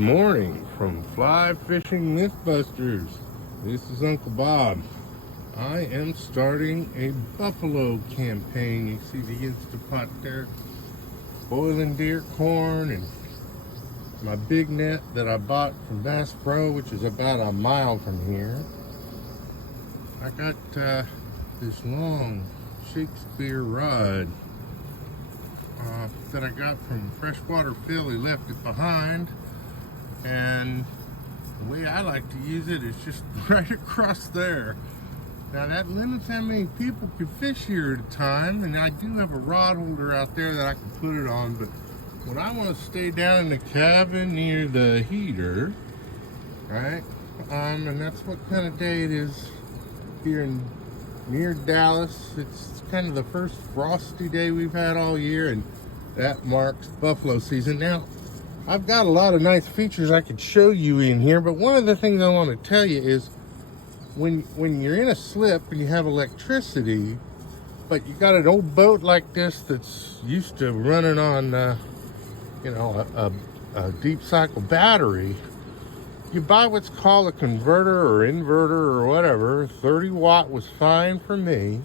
morning from Fly Fishing Mythbusters. This is Uncle Bob. I am starting a buffalo campaign. You see the Instapot there, boiling deer corn, and my big net that I bought from Bass Pro, which is about a mile from here. I got this long Shakespeare rod that I got from Freshwater Phil. He left it behind, and the way I like to use it is just right across there. Now that limits how many people can fish here at a time, and I do have a rod holder out there that I can put it on, but when I want to stay down in the cabin near the heater, right, and that's what kind of day it is here near Dallas. It's kind of the first frosty day we've had all year, and that marks buffalo season. Now, I've got a lot of nice features I could show you in here, but one of the things I want to tell you is when you're in a slip and you have electricity, but you got an old boat like this that's used to running on, a deep cycle battery, you buy what's called a converter or inverter or whatever. 30 watt was fine for me.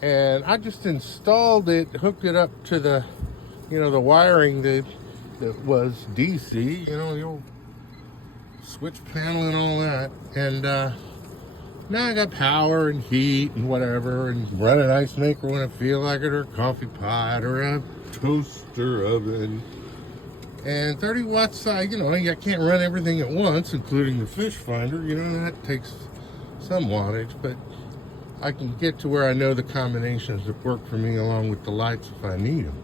And I just installed it, hooked it up to the wiring that was DC, the old switch panel and all that. And now I got power and heat and whatever, and run an ice maker when I feel like it, or a coffee pot, or a toaster oven. And 30 watts, I can't run everything at once, including the fish finder. That takes some wattage, but I can get to where I know the combinations that work for me, along with the lights if I need them.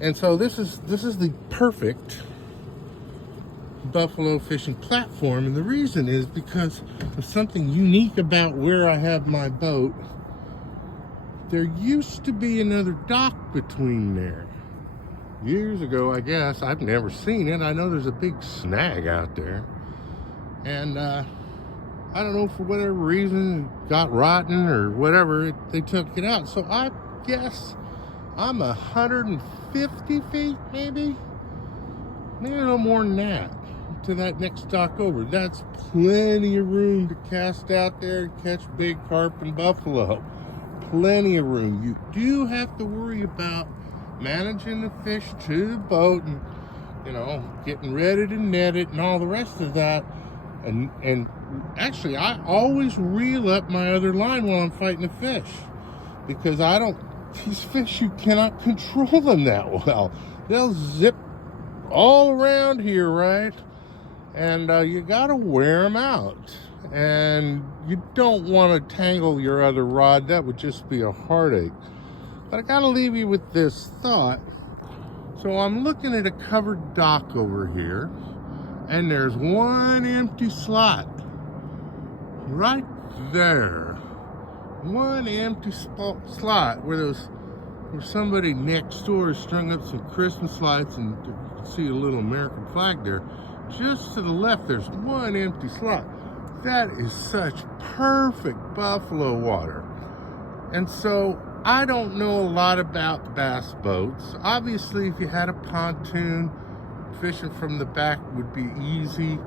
And so this is the perfect buffalo fishing platform, and the reason is because of something unique about where I have my boat. There used to be another dock between there. Years ago, I guess. I've never seen it. I know there's a big snag out there. And I don't know, for whatever reason, it got rotten or whatever, they took it out. So I guess I'm 150 feet, maybe a little more than that, to that next dock over. That's plenty of room to cast out there and catch big carp and buffalo. Plenty of room. You do have to worry about managing the fish to the boat, and getting ready to net it and all the rest of that. And actually, I always reel up my other line while I'm fighting the fish, because these fish, you cannot control them that well. They'll zip all around here, right? And you gotta wear them out. And you don't want to tangle your other rod. That would just be a heartache. But I gotta leave you with this thought. So I'm looking at a covered dock over here, and there's one empty slot right there. One empty slot where somebody next door strung up some Christmas lights, and you can see a little American flag there. Just to the left, there's one empty slot. That is such perfect buffalo water. And so I don't know a lot about bass boats. Obviously, if you had a pontoon, fishing from the back would be easy.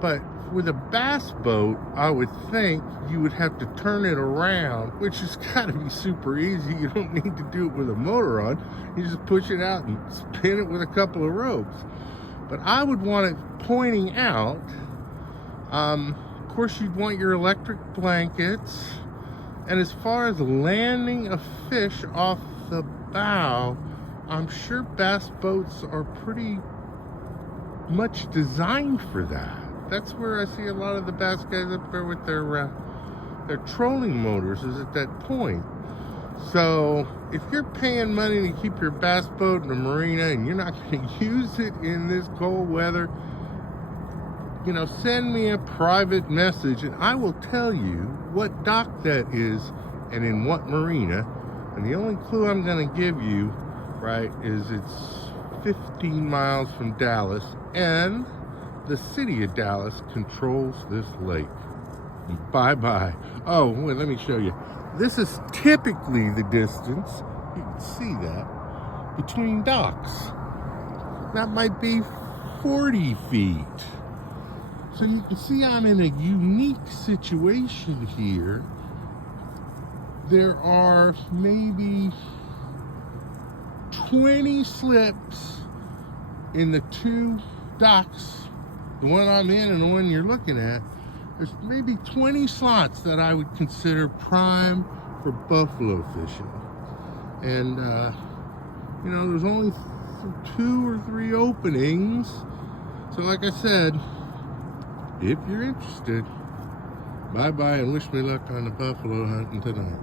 But with a bass boat, I would think you would have to turn it around, which has got to be super easy. You don't need to do it with a motor on. You just push it out and spin it with a couple of ropes. But I would want it pointing out. Of course, you'd want your electric blankets. And as far as landing a fish off the bow, I'm sure bass boats are pretty much designed for that. That's where I see a lot of the bass guys up there with their trolling motors, is at that point. So if you're paying money to keep your bass boat in a marina and you're not going to use it in this cold weather, send me a private message and I will tell you what dock that is and in what marina. And the only clue I'm going to give you, right, is it's 15 miles from Dallas, and the city of Dallas controls this lake. Bye-bye. Oh, wait, let me show you. This is typically the distance, you can see that, between docks. That might be 40 feet. So you can see I'm in a unique situation here. There are maybe 20 slips in the two docks, the one I'm in and the one you're looking at. There's maybe 20 slots that I would consider prime for buffalo fishing. And, you know, there's only 2 or 3 openings. So like I said, if you're interested, bye-bye and wish me luck on the buffalo hunting tonight.